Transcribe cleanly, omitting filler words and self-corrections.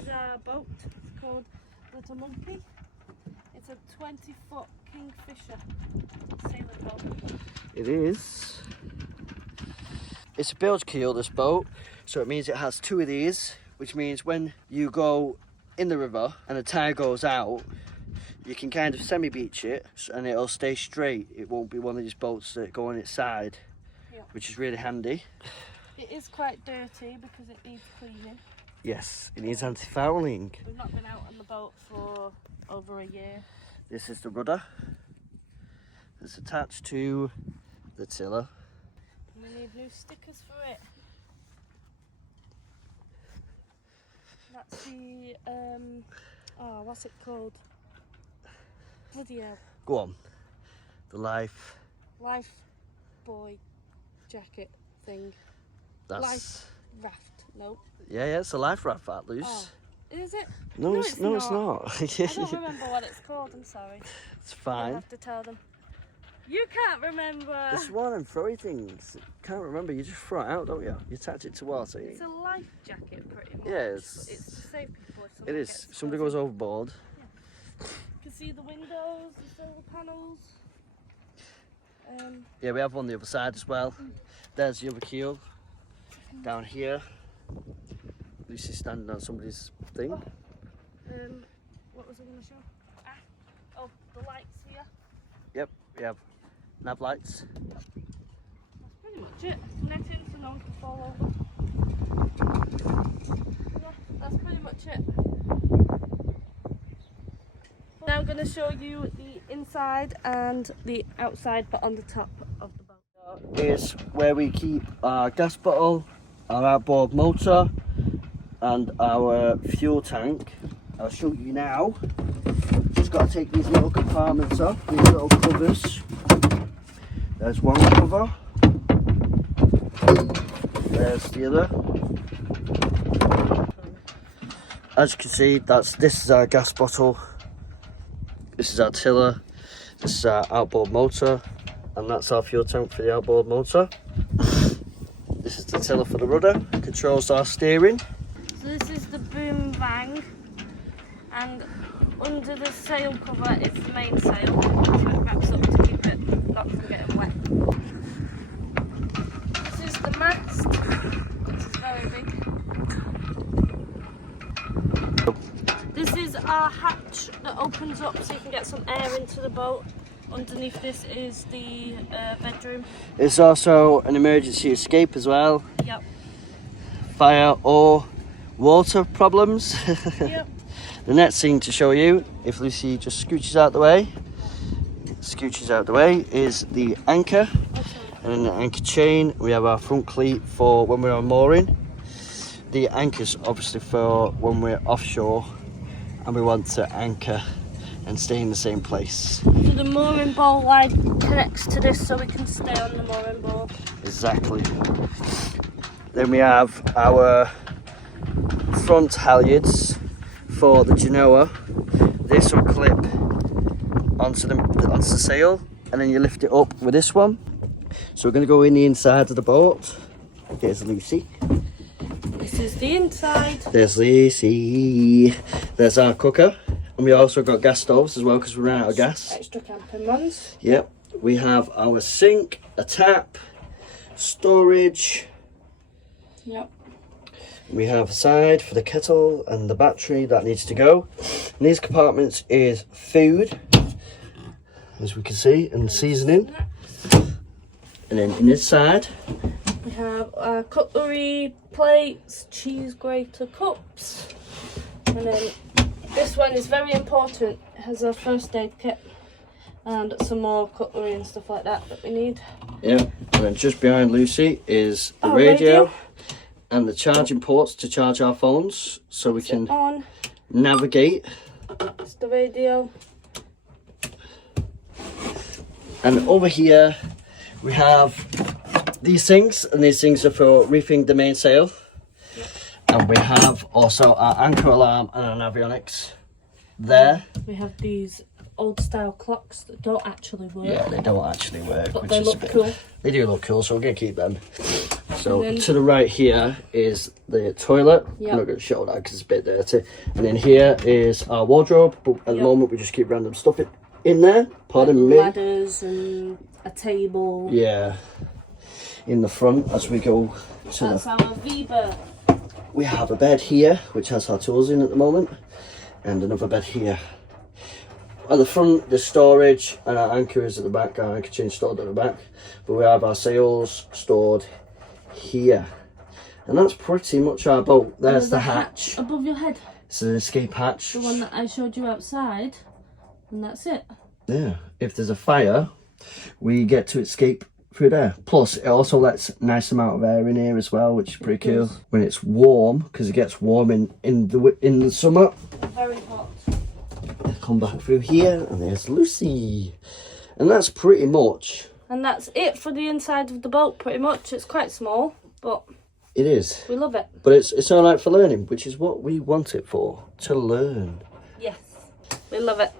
is our boat. It's called Little Monkey. It's a 20-foot Kingfisher sailing boat. It is. It's a bilge keel, this boat, so it means it has two of these, which means when you go in the river and the tide goes out, you can kind of semi-beach it and it'll stay straight. It won't be one of these boats that go on its side, which is really handy. It is quite dirty because it needs cleaning. Yes, it needs anti-fouling. We've not been out on the boat for over a year. This is the rudder. It's attached to the tiller. We need new stickers for it. That's the, oh, what's it called? Bloody hell. Go on. The life boy jacket thing. That's... Life raft, no. Yeah, it's a life raft, that, Luce. Oh, is it? No, it's not. I don't remember what it's called, I'm sorry. It's fine. I'll have to tell them. You can't remember. This is one of them throwy things. Can't remember, you just throw it out, don't you? You attach it to water. It's a life jacket, pretty much. Yeah, it's to save people if it is. If somebody goes overboard. Yeah. You can see the windows, the solar panels. Yeah, we have one on the other side as well. There's the other keel. Down here. Lucy's standing on somebody's thing. What was I going to show? Oh, the lights here. Yep, we have nav lights. That's pretty much it. Netting so no one can fall over. Yeah, that's pretty much it. Now I'm going to show you the inside and the outside, but on the top of the boat. Is where we keep our gas bottle, our outboard motor, and our fuel tank. I'll show you now. Just got to take these little compartments off, these little covers. There's one cover. There's the other. As you can see, this is our gas bottle. This is our tiller. This is our outboard motor. And that's our fuel tank for the outboard motor. This is the tiller for the rudder. Controls our steering. So this is the boom bang, and under the sail cover is the main sail, so it wraps up to keep it not from getting wet. This is the mast, which is very big. This is our hatch that opens up so you can get some air into the boat. Underneath this is the bedroom. It's also an emergency escape as well. Yep. Fire or water problems. Yep. The next thing to show you, if Lucy just scooches out the way, is the anchor. And in the anchor chain, we have our front cleat for when we're on mooring. The anchor's obviously for when we're offshore and we want to anchor and stay in the same place. So the mooring ball line connects to this so we can stay on the mooring ball. Exactly. Then we have our front halyards for the Genoa. This will clip onto the sail, and then you lift it up with this one. So we're going to go in the inside of the boat. There's Lucy. This is the inside. There's Lucy. There's our cooker. And we also got gas stoves as well because we're out of gas. Extra camping ones. Yep. We have our sink, a tap, storage. Yep. We have a side for the kettle and the battery that needs to go. And these compartments is food, as we can see, and seasoning. And then in this side, we have our cutlery, plates, cheese grater, cups. And then this one is very important. It has a first aid kit and some more cutlery and stuff like that we need. Yeah, and then just behind Lucy is the radio and the charging ports to charge our phones so we can navigate. It's the radio. And over here we have these things, and these things are for reefing the mainsail. Yep. And we have also our anchor alarm and our avionics there. We have these old style clocks that don't actually work. Yeah, they don't actually work. But they look cool. They do look cool, so we're going to keep them. So then, to the right here is the toilet. Yep. I'm not going to show that because it's a bit dirty. And then here is our wardrobe. But at the moment we just keep random stuff in there. Pardon me. Ladders and a table. Yeah. In the front as we go to That's our V-berth. We have a bed here which has our tools in at the moment, and another bed here. At the front there's storage, and our anchor is at the back. Our anchor chain stored at the back, but we have our sails stored here, and that's pretty much our boat. There's the hatch above your head. It's an escape hatch, The one that I showed you outside, and that's it. Yeah, if there's a fire we get to escape through there. Plus it also lets a nice amount of air in here as well, which is pretty cool when it's warm, because it gets warm in the summer. Very hot. Come back through here, and there's Lucy, and that's pretty much. And that's it for the inside of the boat. Pretty much, it's quite small, but it is. We love it. But it's all right for learning, which is what we want it for, to learn. Yes, we love it.